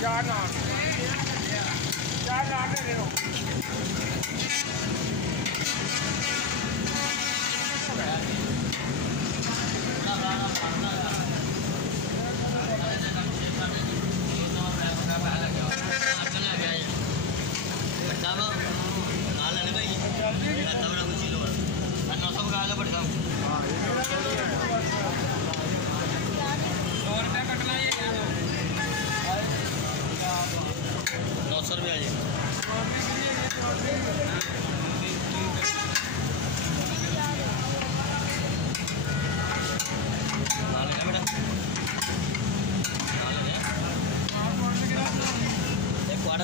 चार नान दे दो।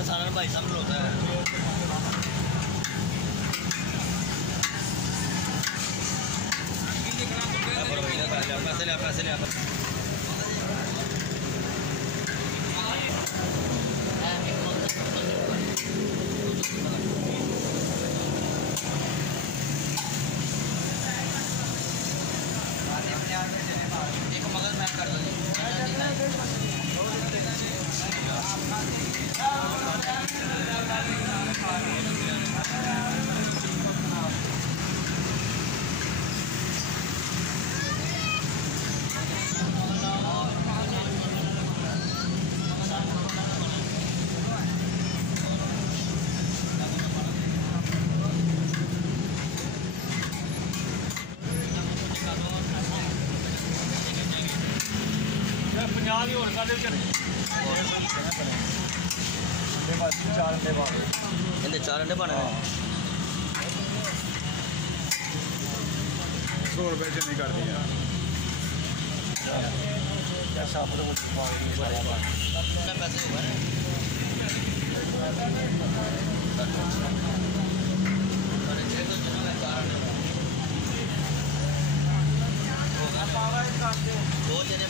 सारा भाई साहब होता है पैसे ले एक मगर मैं कर दो पंजाब ही और साढ़े चार अंडे बने 100 रुपये च नहीं कर दिया पैसे दो जने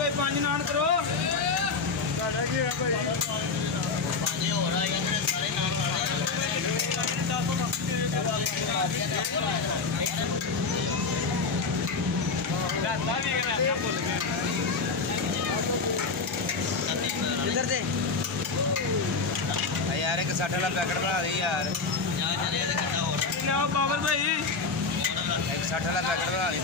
भाई 5 नान करो इधर दे यार एक 60 वाला पैकेट बना दे यार बाबर भाई एक 60 वाला पैकेट बना दे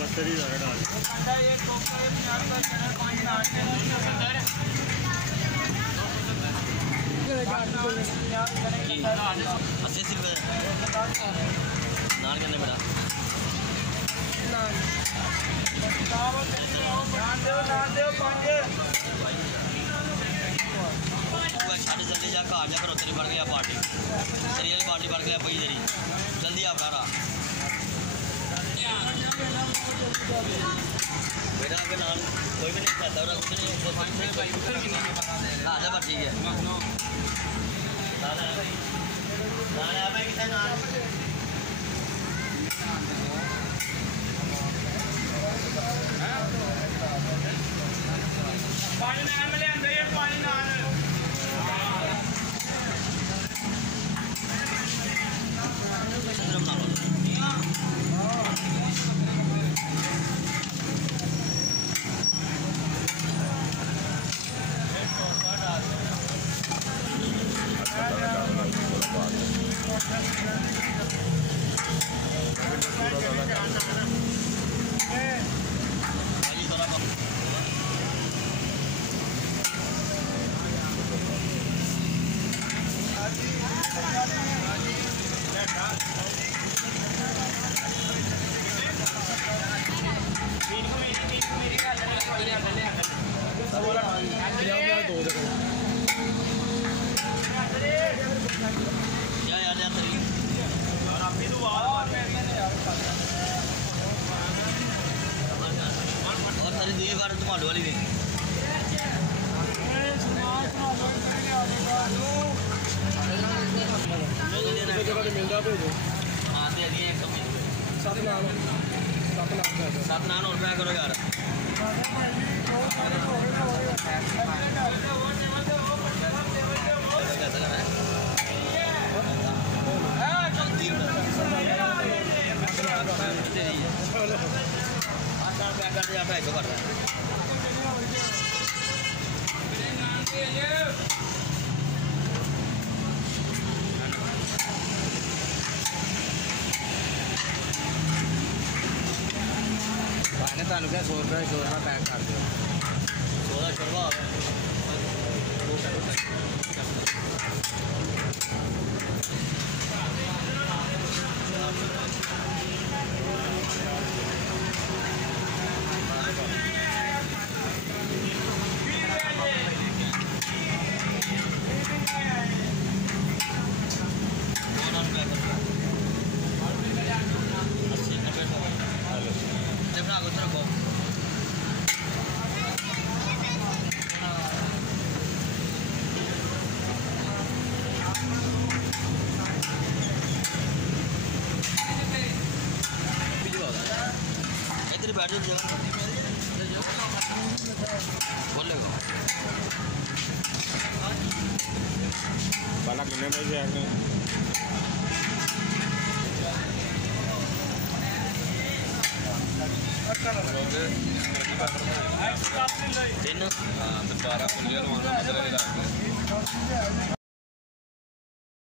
मस्तरी डाल 80 रुपये नान करने बेटा छड़ जल्दी जा घर जा करो तेरी बढ़ गया पार्टी तेरी वाली पार्टी बढ़ गया पई तेरी जल्दी आ रहा बेटा आपके नान कोई भी नहीं खाता और कुछ नहीं हाँ जब ठीक है भाई कितने नान दूजी कार धमालू वाली भी हाँ दे दिए एक सत नान और पैक करो यार पैक कर दिया ढाई सौ कर रहा है मैंने तुम क्या 100 रुपये पैक कर दो 16 शोरबा इतनी बैठ जाओ बोलेगा पहला कितने पैसे आते हैं तीन हाँ 12 15 मतलब